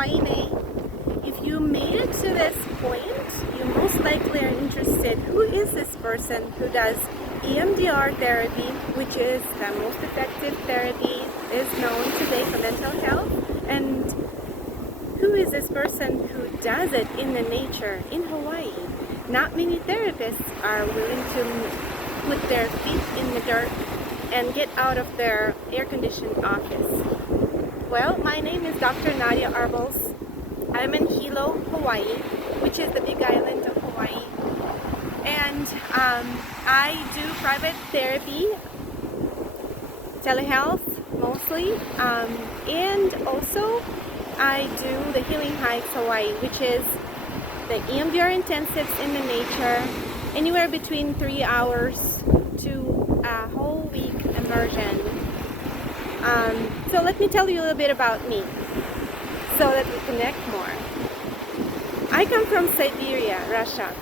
Hawai'i. If you made it to this point, you most likely are interested. Who is this person who does EMDR therapy, which is the most effective therapy is known today for mental health? And who is this person who does it in the nature in Hawaii? Not many therapists are willing to put their feet in the dirt and get out of their air-conditioned office. Well, my name is Dr. Nadia Arbles. I'm in Hilo, Hawaii, which is the big island of Hawaii. And I do private therapy, telehealth mostly, and also I do the Healing Hikes Hawaii, which is the EMDR intensives in the nature, anywhere between 3 hours to a whole week immersion. So let me tell you a little bit about me so that we connect more. I come from Siberia, Russia,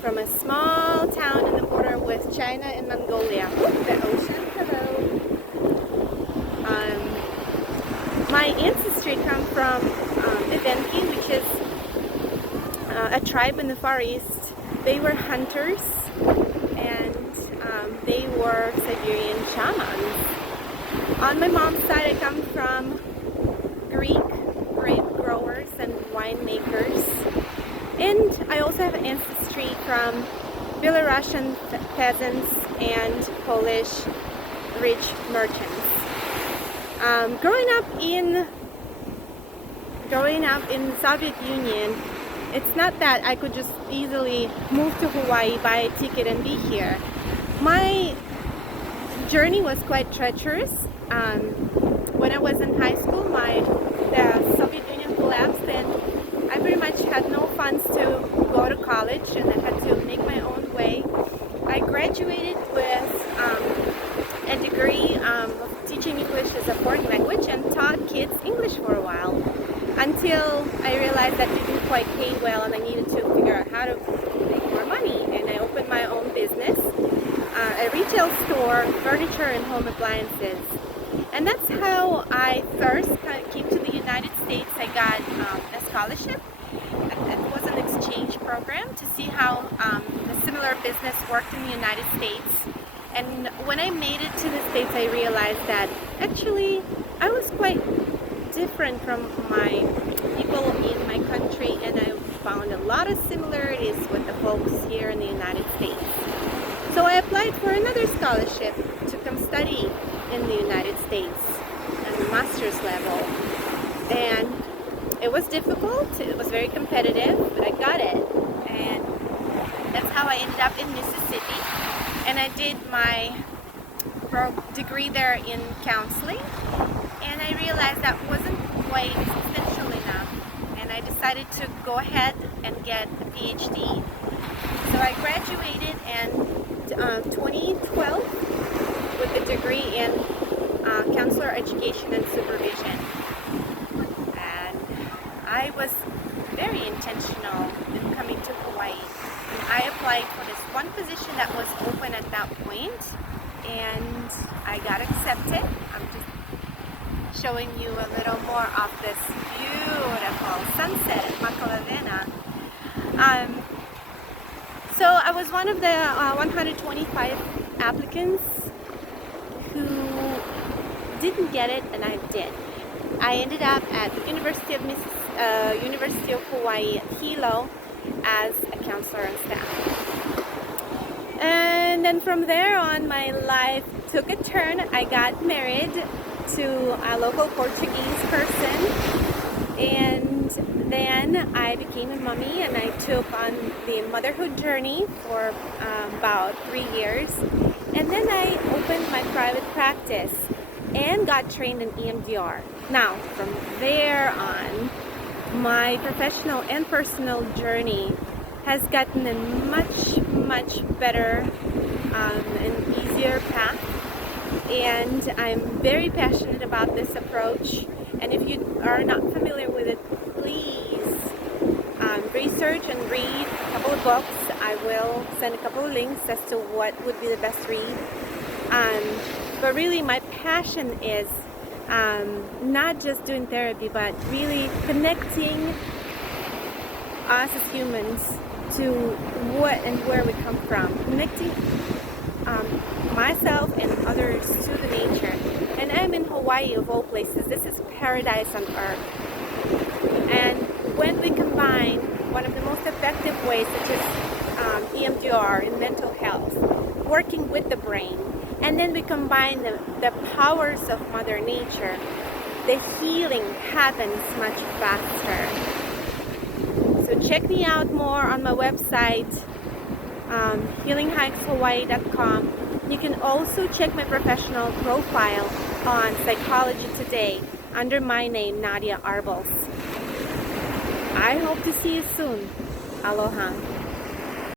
from a small town in the border with China and Mongolia. The ocean, hello. My ancestry come from Evenki, which is a tribe in the Far East. They were hunters and they were Siberian shamans. On my mom's side, I come from Greek grape growers and winemakers. And I also have ancestry from Belarusian peasants and Polish rich merchants. Growing up in the Soviet Union, it's not that I could just easily move to Hawaii, buy a ticket and be here. My journey was quite treacherous. When I was in high school, the Soviet Union collapsed and I pretty much had no funds to go to college and I had to make my own way. I graduated with a degree of teaching English as a foreign language and taught kids English for a while until I realized that it didn't quite pay well and I needed to figure out how to make more money. And I opened my own business, a retail store, furniture and home appliances. And that's how I first came to the United States. I got a scholarship. It was an exchange program to see how a similar business worked in the United States. And when I made it to the States, I realized that actually I was quite different from my people in my country, and I found a lot of similarities with the folks here in the United States. So I applied for another scholarship to come study in the United States at the master's level. And it was difficult, it was very competitive, but I got it. And that's how I ended up in Mississippi. And I did my degree there in counseling. And I realized that wasn't quite substantial enough. And I decided to go ahead and get a PhD. So I graduated in 2012 with a degree in counselor education and supervision. And I was very intentional in coming to Hawaii. And I applied for this one position that was open at that point, and I got accepted. I'm just showing you a little more of this beautiful sunset at Makalawena. So I was one of the 125 applicants who didn't get it, and I did. I ended up at the University of Hawaii at Hilo as a counselor and staff. And then from there on, my life took a turn. I got married to a local Portuguese person, and then I became a mommy and I took on the motherhood journey for about 3 years. And then I opened my private practice and got trained in EMDR. Now, from there on, my professional and personal journey has gotten a much better and easier path. And I'm very passionate about this approach. And if you are not familiar with it, please research and read a couple of books. I will send a couple of links as to what would be the best read. But really my passion is not just doing therapy, but really connecting us as humans to what and where we come from, connecting myself and others to the nature. And I'm in Hawaii, of all places. This is paradise on earth. And when we combine one of the most effective ways, such as EMDR in mental health, working with the brain, and then we combine the powers of Mother Nature, the healing happens much faster. So check me out more on my website, healinghikeshawaii.com. You can also check my professional profile on Psychology Today under my name, Nadia Arbles. I hope to see you soon. Aloha.